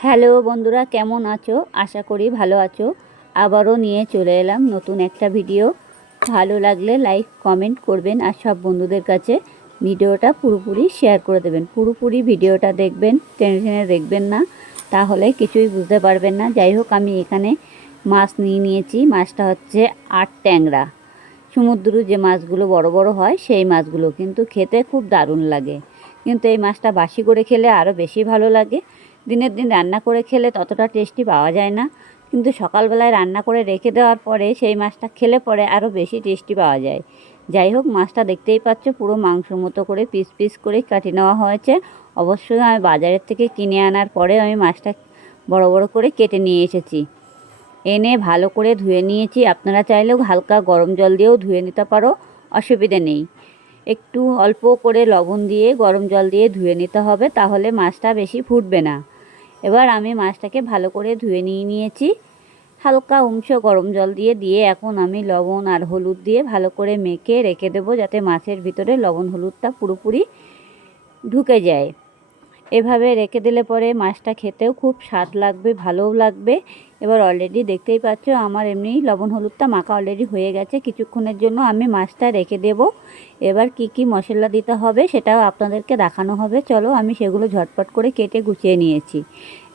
Hello বন্ধুরা, কেমন আছো? আশা করি ভালো আছো। আবারও নিয়ে চলে এলাম নতুন একটা ভিডিও। ভালো লাগলে লাইক কমেন্ট করবেন আর সব বন্ধুদের কাছে ভিডিওটা পুরোপুরি শেয়ার করে দেবেন। পুরোপুরি ভিডিওটা দেখবেন, টেনে টেনে দেখবেন না, তাহলে কিছুই বুঝতে পারবেন না। যাই হোক, আমি এখানে মাছ নিয়ে নিয়েছি। মাছটা হচ্ছে আট ট্যাংরা, সমুদ্র যে মাছগুলো বড় বড় হয় সেই মাছগুলো, কিন্তু খেতে খুব দারুণ লাগে। কিন্তু এই মাছটা বাসি করে খেলে আরও বেশি ভালো লাগে। দিনের দিন রান্না করে খেলে ততটা টেস্টি পাওয়া যায় না, কিন্তু সকালবেলায় রান্না করে রেখে দেওয়ার পরে সেই মাছটা খেলে পরে আরও বেশি টেস্টি পাওয়া যায়। যাই হোক, মাছটা দেখতেই পাচ্ছ পুরো মাংসর মতো করে পিস পিস করে কাটিয়ে নেওয়া হয়েছে। অবশ্যই আমি বাজারের থেকে কিনে আনার পরে আমি মাছটা বড় বড় করে কেটে নিয়ে এসেছি। এনে ভালো করে ধুয়ে নিয়েছি। আপনারা চাইলেও হালকা গরম জল দিয়েও ধুয়ে নিতে পারো, অসুবিধে নেই। একটু অল্প করে লবণ দিয়ে গরম জল দিয়ে ধুয়ে নিতে হবে, তাহলে মাছটা বেশি ফুটবে না। এবার আমি মাছটাকে ভালো করে ধুয়ে নিয়েছি। হালকা গরম জল দিয়ে এখন আমি লবণ আর হলুদ দিয়ে ভালো করে মেখে রেখে দেবো, যাতে মাছের ভিতরে লবণ হলুদটা পুরোপুরি ঢুকে যায়। এভাবে রেখে দিলে পরে মাছটা খেতেও খুব স্বাদ লাগবে, ভালোও লাগবে। এবার অলরেডি দেখতেই পাচ্ছ আমার এমনি লবণ হলুদটা মাখা অলরেডি হয়ে গেছে। কিছুক্ষণের জন্য আমি মাছটা রেখে দেব। এবার কি কি মশলা দিতে হবে সেটাও আপনাদেরকে দেখানো হবে। চলো, আমি সেগুলো ঝটপট করে কেটে গুছিয়ে নিয়েছি।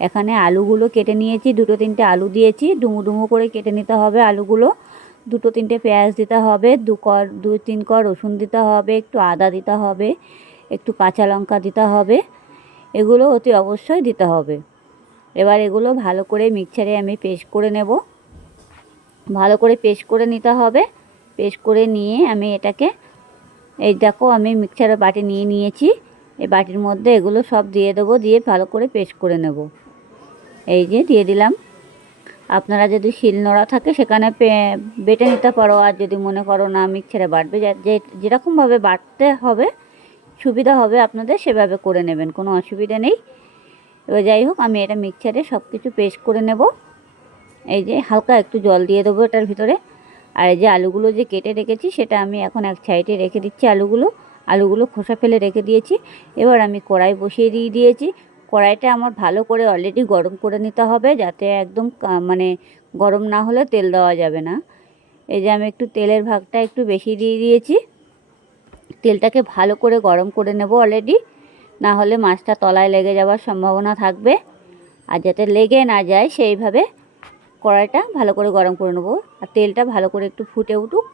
এখানে আলুগুলো কেটে নিয়েছি, দুটো তিনটে আলু দিয়েছি, ডুমো ডুমো করে কেটে নিতে হবে আলুগুলো। দুটো তিনটে পেঁয়াজ দিতে হবে, দুই তিন কর রসুন দিতে হবে, একটু আদা দিতে হবে, একটু কাঁচা লঙ্কা দিতে হবে। এগুলো অতি অবশ্যই দিতে হবে। এবার এগুলো ভালো করে মিক্সারে আমি পেস্ট করে নেব। ভালো করে পেস্ট করে নিতে হবে। পেস্ট করে নিয়ে আমি এটাকে, এই দেখো আমি মিক্সারের বাটি নিয়ে নিয়েছি। এই বাটির মধ্যে এগুলো সব দিয়ে দেবো, দিয়ে ভালো করে পেস্ট করে নেব। এই যে দিয়ে দিলাম। আপনারা যদি শিলনোড়া থাকে সেখানে বেটে নিতে পারো, আর যদি মনে করো না মিক্সারে বাটবে, যেরকমভাবে বাটতে হবে সুবিধা হবে আপনাদের সেভাবে করে নেবেন, কোনো অসুবিধা নেই। এবার যাই হোক, আমি এটা মিক্সারে সব কিছু পেস্ট করে নেব। এই যে হালকা একটু জল দিয়ে দেবো এটার ভিতরে। আর এই যে আলুগুলো যে কেটে রেখেছি সেটা আমি এখন এক সাইডে রেখে দিচ্ছি। আলুগুলো খোসা ফেলে রেখে দিয়েছি। এবার আমি কড়াই বসিয়ে দিয়েছি। কড়াইটা আমার ভালো করে অলরেডি গরম করে নিতে হবে, যাতে একদম মানে গরম না হলে তেল দেওয়া যাবে না। এই যে আমি একটু তেলের ভাগটা একটু বেশি দিয়ে দিয়েছি। তেলটাকে ভালো করে গরম করে নেব অলরেডি, না হলে মাছটা তলায় লেগে যাওয়ার সম্ভাবনা থাকবে। আর যাতে লেগে না যায় সেইভাবে কড়াইটা ভালো করে গরম করে নেব। আর তেলটা ভালো করে একটু ফুটে উঠুক,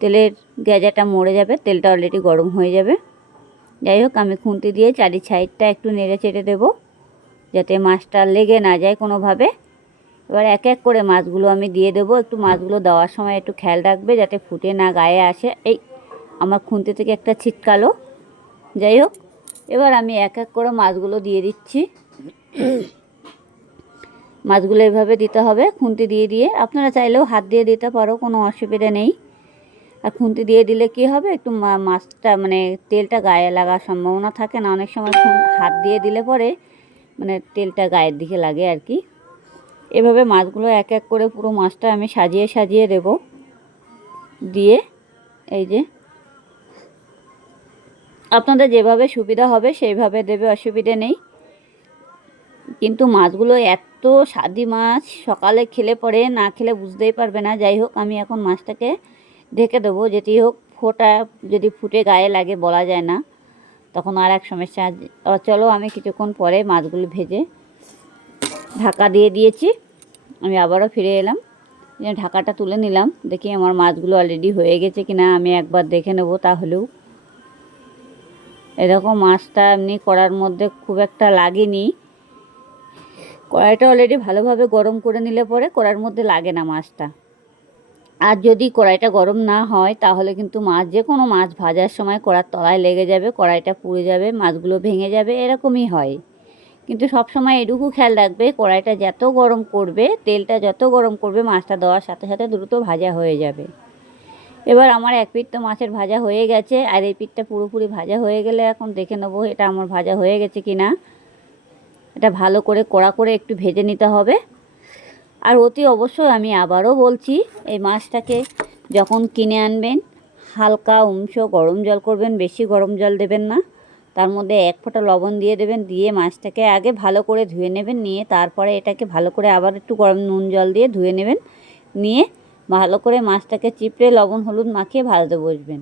তেলের গেজাটা মরে যাবে, তেলটা অলরেডি গরম হয়ে যাবে। যাই হোক, আমি খুন্তি দিয়ে চারি সাইডটা একটু নেড়ে চেড়ে দেবো, যাতে মাছটা লেগে না যায় কোনোভাবে। এবার এক এক করে মাছগুলো আমি দিয়ে দেবো। একটু মাছগুলো দেওয়ার সময় একটু খেয়াল রাখবে যাতে ফুটে না গায়ে আসে। এই আমার খুন্তি থেকে একটা ছিটকালো। যাই হোক, এবার আমি এক এক করে মাছগুলো দিয়ে দিচ্ছি। মাছগুলো এভাবে দিতে হবে খুন্তি দিয়ে। আপনারা চাইলেও হাত দিয়ে দিতে পারো, কোনো অসুবিধা নেই। আর খুন্তি দিয়ে দিলে কি হবে, একটু মাছটা মানে তেলটা গায়ে লাগার সম্ভাবনা থাকে না। অনেক সময় হাত দিয়ে দিলে পরে মানে তেলটা গায়ের দিকে লাগে আর কি। এভাবে মাছগুলো এক এক করে পুরো মাছটা আমি সাজিয়ে দেব। দিয়ে এই যে আপনাদের যেভাবে সুবিধা হবে সেইভাবে দেবে, অসুবিধে নেই। কিন্তু মাছগুলো এত স্বাদি মাছ, সকালে খেলে পরে না খেলে বুঝতেই পারবে না। যাই হোক, আমি এখন মাছটাকে ঢেকে দেবো। যেটি হোক, যদি ফুটে গায়ে লাগে বলা যায় না, তখন আর এক সমস্যা। চলো, আমি কিছুক্ষণ পরে মাছগুলো ভেজে ঢাকা দিয়ে দিয়েছি। আমি আবারও ফিরে এলাম, ঢাকাটা তুলে নিলাম। দেখি আমার মাছগুলো অলরেডি হয়ে গেছে কিনা, আমি একবার দেখে নেব। তাহলেও এরকম মাছটা এমনি কড়ার মধ্যে খুব একটা লাগেনি। কড়াইটা অলরেডি ভালোভাবে গরম করে নিলে পরে কড়ার মধ্যে লাগে না মাছটা। আর যদি কড়াইটা গরম না হয় তাহলে কিন্তু যে কোনো মাছ ভাজার সময় কড়ার তলায় লেগে যাবে, কড়াইটা পুড়ে যাবে, মাছগুলো ভেঙে যাবে, এরকমই হয়। কিন্তু সব সময় এটুকু খেয়াল রাখবে, কড়াইটা যত গরম করবে, তেলটা যত গরম করবে, মাছটা দেওয়ার সাথে সাথে দ্রুত ভাজা হয়ে যাবে। এবার আমার এক পিঠ তো মাছের ভাজা হয়ে গেছে, আর এই পিঠটা পুরোপুরি ভাজা হয়ে গেলে এখন দেখে নেবো এটা আমার ভাজা হয়ে গেছে কি না। এটা ভালো করে কড়া করে একটু ভেজে নিতে হবে। আর অতি অবশ্যই আমি আবারও বলছি, এই মাছটাকে যখন কিনে আনবেন হালকা গরম জল করবেন, বেশি গরম জল দেবেন না। তার মধ্যে 1 ফোঁটা লবণ দিয়ে দেবেন, দিয়ে মাছটাকে আগে ভালো করে ধুয়ে নেবেন, নিয়ে তারপরে এটাকে ভালো করে আবার একটু গরম নুন জল দিয়ে ধুয়ে নেবেন, নিয়ে ভালো করে মাছটাকে চিপড়ে লবণ হলুদ মাখিয়ে ভাজতে বসবেন।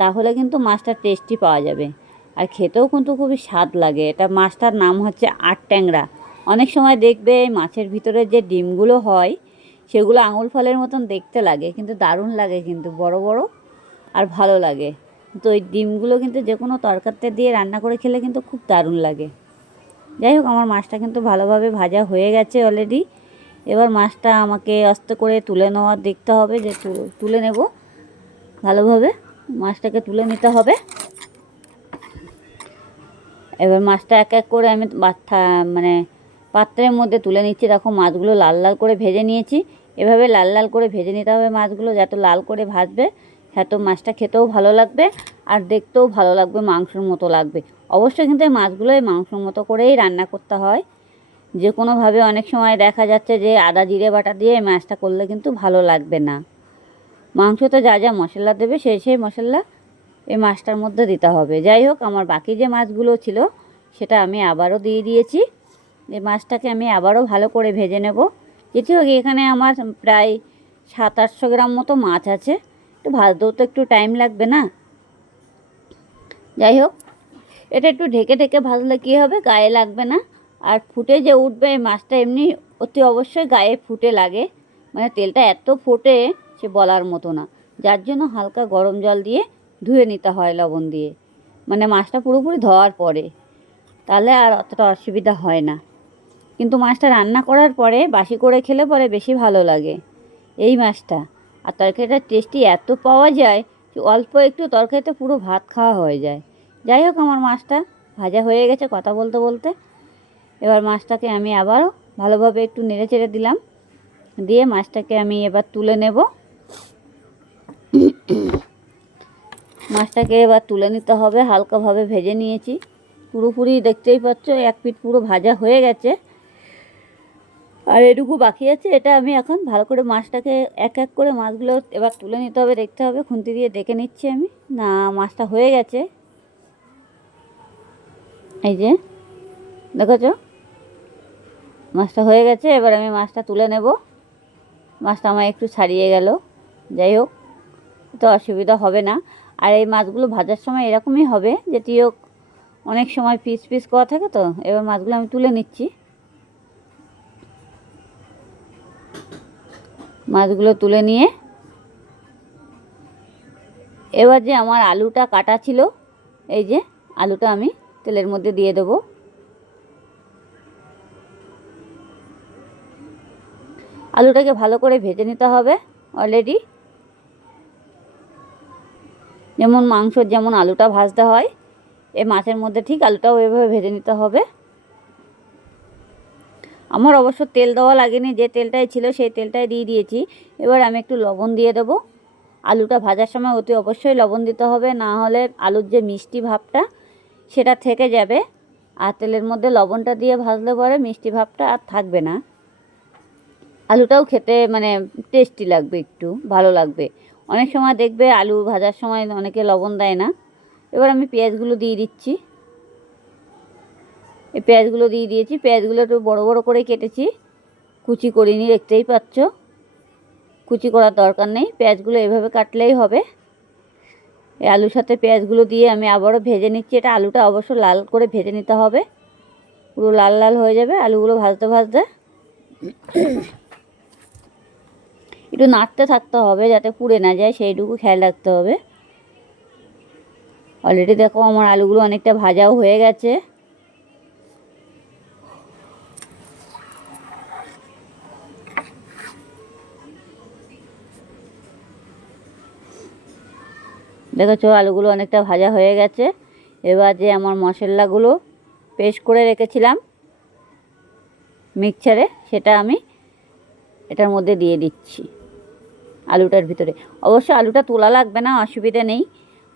তাহলে কিন্তু মাছটা টেস্টি পাওয়া যাবে, আর খেতেও কিন্তু খুবই স্বাদ লাগে। এটা মাছটার নাম হচ্ছে আট ট্যাংরা। অনেক সময় দেখবে মাছের ভিতরে যে ডিমগুলো হয় সেগুলো আঙুল ফলের মতন দেখতে লাগে, কিন্তু দারুণ লাগে, কিন্তু বড় বড় আর ভালো লাগে। তো ওই ডিমগুলো কিন্তু যে কোনো তরকারিতে দিয়ে রান্না করে খেলে কিন্তু খুব দারুণ লাগে। যাই হোক, আমার মাছটা কিন্তু ভালোভাবে ভাজা হয়ে গেছে অলরেডি। এবার মাছটা আমাকে আস্তে করে তুলে নেওয়ার দেখতে হবে, যে তুলে নেব ভালোভাবে, মাছটাকে তুলে নিতে হবে। এবার মাছটা এক এক করে আমি মানে পাত্রের মধ্যে তুলে নিচ্ছি। দেখো মাছগুলো লাল লাল করে ভেজে নিয়েছি। এভাবে লাল লাল করে ভেজে নিতে হবে মাছগুলো, যত লাল করে ভাজবে তত মাছটা খেতেও ভালো লাগবে আর দেখতেও ভালো লাগবে, মাংসের মতো লাগবে। অবশ্যই কিন্তু এই মাছগুলো এই মাংসের মতো করেই রান্না করতে হয়। যে কোনোভাবে অনেক সময় দেখা যাচ্ছে যে আদা জিরে বাটা দিয়ে এই মাছটা করলে কিন্তু ভালো লাগবে না। মাংসতে যা যা মশলা দেবে সেই সেই মশলা এই মাছটার মধ্যে দিতে হবে। যাই হোক, আমার বাকি যে মাছগুলো ছিল সেটা আমি আবারও দিয়ে দিয়েছি। এই মাছটাকে আমি আবারও ভালো করে ভেজে নেব। যেটি হোক, এখানে আমার প্রায় 700-800 গ্রাম মতো মাছ আছে, একটু ভাজতেও তো একটু টাইম লাগবে না। যাই হোক, এটা একটু ঢেকে ঢেকে ভাজলে কী হবে, গায়ে লাগবে না। আর ফুটে যে উঠবে এই মাছটা এমনি অতি অবশ্যই গায়ে ফুটে লাগে, মানে তেলটা এত ফোটে সে বলার মতো না। যার জন্য হালকা গরম জল দিয়ে ধুয়ে নিতে হয় লবণ দিয়ে, মানে মাছটা পুরোপুরি ধোয়ার পরে, তাহলে আর অতটা অসুবিধা হয় না। কিন্তু মাছটা রান্না করার পরে বাসি করে খেলে পরে বেশি ভালো লাগে এই মাছটা। আর তরকারিটার টেস্টি এত পাওয়া যায় যে অল্প একটু তরকারিতে পুরো ভাত খাওয়া হয়ে যায়। যাই হোক, আমার মাছটা ভাজা হয়ে গেছে কথা বলতে বলতে। এবার মাছটাকে আমি আবারও ভালোভাবে একটু নেড়ে চেড়ে দিলাম, দিয়ে মাছটাকে আমি এবার তুলে নেব। মাছটাকে এবার তুলে নিতে হবে, হালকাভাবে ভেজে নিয়েছি পুরোপুরি, দেখতেই পাচ্ছ এক পিঠ পুরো ভাজা হয়ে গেছে, আর এটুকু বাকি আছে। এটা আমি এখন ভালো করে মাছটাকে এক এক করে মাছগুলো এবার তুলে নিতে হবে, দেখতে হবে, খুন্তি দিয়ে দেখে নিচ্ছি আমি, না মাছটা হয়ে গেছে। এই যে দেখেছ মাছটা হয়ে গেছে। এবার আমি মাছটা তুলে নেব। মাছটা আমার একটু ছাড়িয়ে গেল, যাই হোক তো অসুবিধা হবে না। আর এই মাছগুলো ভাজার সময় এরকমই হবে, যেটি হোক অনেক সময় পিস পিস করা থাকে। তো এবার মাছগুলো আমি তুলে নিচ্ছি। মাছগুলো তুলে নিয়ে এবার যে আমার আলুটা কাটা ছিল, এই যে আলুটা আমি তেলের মধ্যে দিয়ে দেবো। আলুটাকে ভালো করে ভেজে নিতে হবে অলরেডি, যেমন মাংসর যেমন আলুটা ভাজতে হয় এই মাছের মধ্যে ঠিক আলুটাও এভাবে ভেজে নিতে হবে। আমার অবশ্য তেল দেওয়া লাগেনি, যে তেলটাই ছিল সেই তেলটাই দিয়ে দিয়েছি। এবার আমি একটু লবণ দিয়ে দেবো। আলুটা ভাজার সময় অতি অবশ্যই লবণ দিতে হবে, না হলে আলুর যে মিষ্টি ভাবটা সেটা থেকে যাবে। আর তেলের মধ্যে লবণটা দিয়ে ভাজলে পরে মিষ্টি ভাবটা আর থাকবে না, আলুটাও খেতে মানে টেস্টি লাগবে, একটু ভালো লাগবে। অনেক সময় দেখবে আলু ভাজার সময় অনেকে লবণ দেয় না। এবার আমি পেঁয়াজগুলো দিয়ে দিচ্ছি। এই পেঁয়াজগুলো দিয়ে দিয়েছি। পেঁয়াজগুলো একটু বড় বড় করে কেটেছি, কুচি করিনি, দেখতেই পাচ্ছ। কুচি করার দরকার নেই, পেঁয়াজগুলো এভাবে কাটলেই হবে। এই আলুর সাথে পেঁয়াজগুলো দিয়ে আমি আবারও ভেজে নিচ্ছি। এটা আলুটা অবশ্য লাল করে ভেজে নিতে হবে, পুরো লাল লাল হয়ে যাবে আলুগুলো ভাজতে ভাজতে। একটু নাড়তে থাকতে হবে যাতে পুড়ে না যায়, সেইটুকু খেয়াল রাখতে হবে। অলরেডি দেখো আমার আলুগুলো অনেকটা ভাজাও হয়ে গেছে। দেখেছো আলুগুলো অনেকটা ভাজা হয়ে গেছে। এবার যে আমার মশলাগুলো পেস্ট করে রেখেছিলাম মিক্সচারে, সেটা আমি এটার মধ্যে দিয়ে দিচ্ছি আলুটার ভিতরে। অবশ্য আলুটা তোলা লাগবে না, অসুবিধা নেই,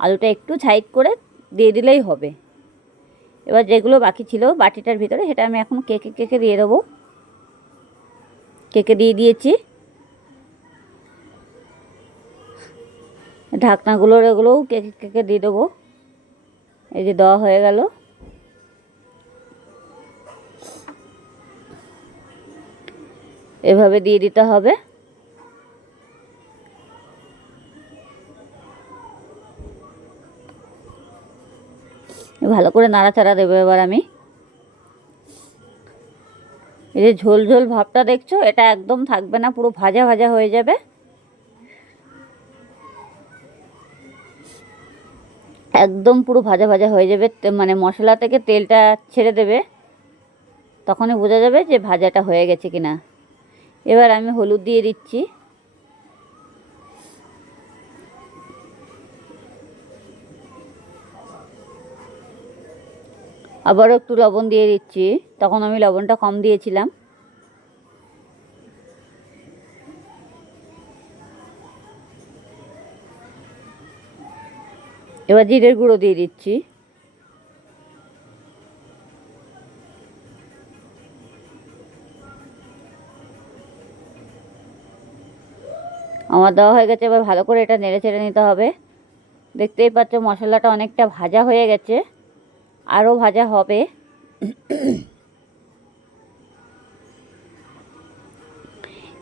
আলুটা একটু সাইড করে দিয়ে দিলেই হবে। এবার যেগুলো বাকি ছিল বাটিটার ভিতরে সেটা আমি এখন কেকে কেকে দিয়ে দেবো। কেকে দিয়ে দিয়েছি, ঢাকনাগুলোর এগুলোও কেকে কেকে দিয়ে দেবো। এই যে দেওয়া হয়ে গেল। এভাবে দিয়ে দিতে হবে। ভালো করে নাড়াচাড়া দেবো এবার আমি। এই যে ঝোল ঝোল ভাবটা দেখছো, এটা একদম থাকবে না, পুরো ভাজা ভাজা হয়ে যাবে। একদম পুরো ভাজা ভাজা হয়ে যাবে, মানে মশলা থেকে তেলটা ছেড়ে দেবে, তখনই বোঝা যাবে যে ভাজাটা হয়ে গেছে কিনা। এবার আমি হলুদ দিয়ে দিচ্ছি, আবারও একটু লবণ দিয়ে দিচ্ছি, তখন আমি লবণটা কম দিয়েছিলাম। এবার জিরের গুঁড়ো দিয়ে দিচ্ছি। আমার দেওয়া হয়ে গেছে, এবার ভালো করে এটা নেড়ে চেড়ে নিতে হবে। দেখতেই পাচ্ছ মশলাটা অনেকটা ভাজা হয়ে গেছে, আরও ভাজা হবে।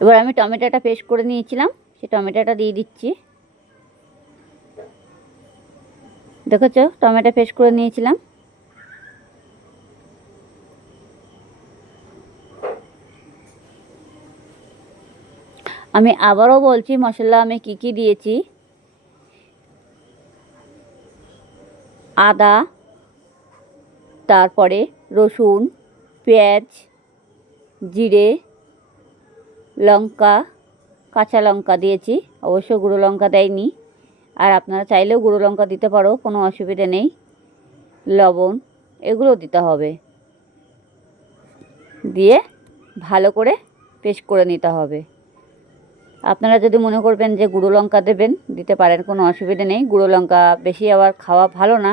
এবার আমি টমেটোটা পেস্ট করে নিয়েছিলাম, সেই টমেটোটা দিয়ে দিচ্ছি। দেখেছো টমেটো পেস্ট করে নিয়েছিলাম। আমি আবারও বলছি মশলা আমি কি কি দিয়েছি। আদা, তারপরে রসুন, পেঁয়াজ, জিরে, লঙ্কা, কাঁচা লঙ্কা দিয়েছি, অবশ্য গুঁড়ো লঙ্কা দেয়নি, আর আপনারা চাইলেও গুঁড়ো লঙ্কা দিতে পারো, কোনো অসুবিধা নেই। লবণ, এগুলো দিতে হবে, দিয়ে ভালো করে পেস্ট করে নিতে হবে। আপনারা যদি মনে করবেন যে গুঁড়ো লঙ্কা দেবেন, দিতে পারেন, কোনো অসুবিধা নেই। গুঁড়ো লঙ্কা বেশি আবার খাওয়া ভালো না।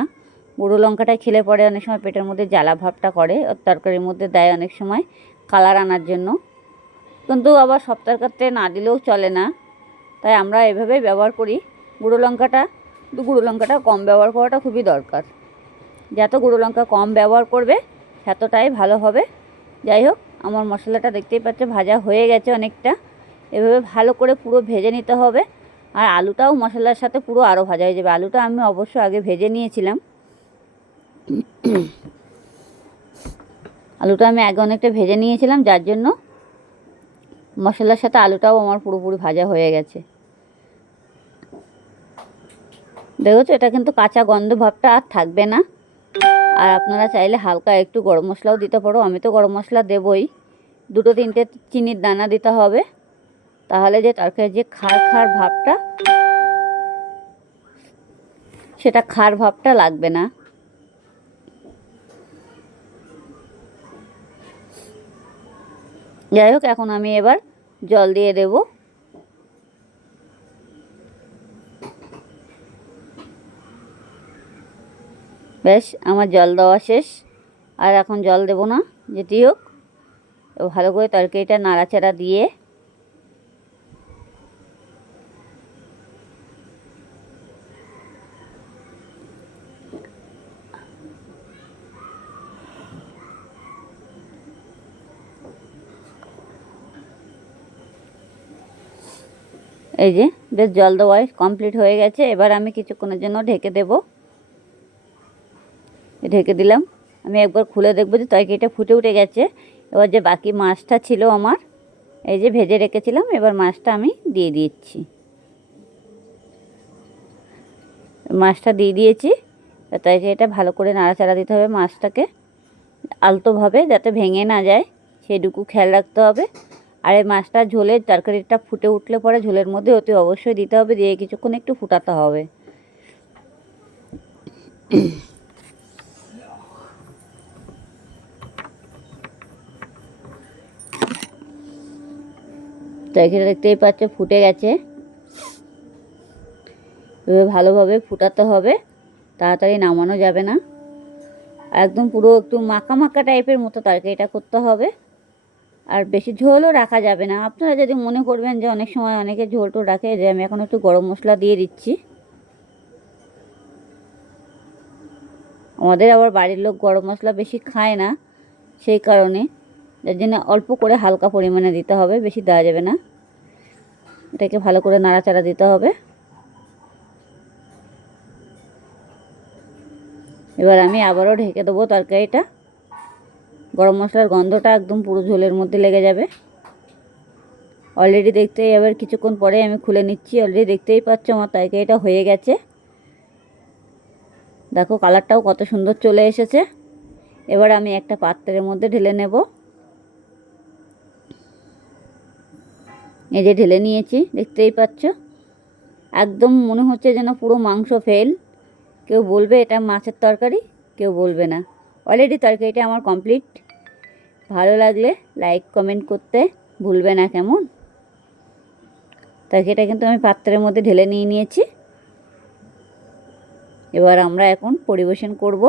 গুঁড়ো লঙ্কাটা খেলে পরে অনেক সময় পেটের মধ্যে জ্বালা ভাবটা করে, তরকারির মধ্যে দেয় অনেক সময় কালার আনার জন্য, কিন্তু আবার সব তরকারিতে না দিলেও চলে না, তাই আমরা এভাবেই ব্যবহার করি। গুঁড়ো লঙ্কাটা কম ব্যবহার করাটা খুবই দরকার। যত গুঁড়ো লঙ্কা কম ব্যবহার করবে ততটাই ভালো হবে। যাই হোক, আমার মশলাটা দেখতেই পাচ্ছ ভাজা হয়ে গেছে অনেকটা। এভাবে ভালো করে পুরো ভেজে নিতে হবে। আর আলুটাও মশলার সাথে পুরো আরও ভাজা হয়ে যাবে। আলুটা আমি অবশ্য আগে ভেজে নিয়েছিলাম, আলুটা আমি আগে অনেকটা ভেজে নিয়েছিলাম, যার জন্য মশলার সাথে আলুটাও আমার পুরোপুরি ভাজা হয়ে গেছে। দেখেছো এটা কিন্তু কাঁচা গন্ধ ভাবটা আর থাকবে না। আর আপনারা চাইলে হালকা একটু গরম মশলাও দিতে পারো, আমি তো গরম মশলা দেবই। 2-3টে চিনির দানা দিতে হবে, তাহলে যে তরকারির যে খার ভাবটা, সেটা খার ভাবটা লাগবে না। যাই হোক, এখন আমি এবার জল দিয়ে দেব। বেশ, আমার জল দেওয়া শেষ, আর এখন জল দেব না। যেটি হোক, ভালো করে তরকারিটা নাড়াচাড়া দিয়ে এই যে বেশ জল দেওয়া কমপ্লিট হয়ে গেছে। এবার আমি কিছুক্ষণের জন্য ঢেকে দেব। ঢেকে দিলাম, আমি একবার খুলে দেখবো যে তরকারিটা ফুটে উঠে গেছে। এবার যে বাকি মাছটা ছিল আমার, এই যে ভেজে রেখেছিলাম, এবার মাছটা আমি দিয়ে দিচ্ছি। মাছটা দিয়ে দিয়েছি, তরকারিটা ভালো করে নাড়াচাড়া দিতে হবে মাছটাকে, আলতোভাবে যাতে ভেঙে না যায় সেটুকু খেয়াল রাখতে হবে। আর এই মাছটা ঝোলের তরকারিটা ফুটে উঠলে পরে ঝোলের মধ্যে অতি অবশ্যই দিতে হবে, দিয়ে কিছুক্ষণ একটু ফুটাতে হবে। তরকারিটা দেখতেই পাচ্ছ ফুটে গেছে। এভাবে ভালোভাবে ফুটাতে হবে, তাড়াতাড়ি নামানো যাবে না। একদম পুরো একটু মাখা মাখা টাইপের মতো তরকারিটা করতে হবে, আর বেশি ঝোলও রাখা যাবে না। আপনারা যদি মনে করবেন যে অনেক সময় অনেকে ঝোল টোল রাখে, যে আমি এখন একটু গরম মশলা দিয়ে দিচ্ছি। আমাদের আবার বাড়ির লোক গরম মশলা বেশি খায় না, সেই কারণে যার জন্য অল্প করে হালকা পরিমাণে দিতে হবে, বেশি দেওয়া যাবে না। এটাকে ভালো করে নাড়াচাড়া দিতে হবে। এবার আমি আবারও ঢেকে দেবো তরকারিটা। গরম মশলার গন্ধটা একদম পুরো ঝোলের মধ্যে লেগে যাবে। অলরেডি দেখতেই, এবার কিছুক্ষণ পরে আমি খুলে নিচ্ছি। অলরেডি দেখতেই পাচ্ছ আমার তরকারিটা হয়ে গেছে। দেখো কালারটাও কত সুন্দর চলে এসেছে। এবার আমি একটা পাত্রের মধ্যে ঢেলে নেব। এই যে ঢেলে নিয়েছি, দেখতেই পাচ্ছ একদম মনে হচ্ছে যেন পুরো মাংস ফেল। কেউ বলবে এটা মাছের তরকারি, কেউ বলবে না। অলরেডি তরকারিটা আমার কমপ্লিট। ভালো লাগলে লাইক কমেন্ট করতে ভুলবে না কেমন। তরকারিটা কিন্তু আমি পাত্রের মধ্যে ঢেলে নিয়েছি। এবার আমরা এখন পরিবেশন করব।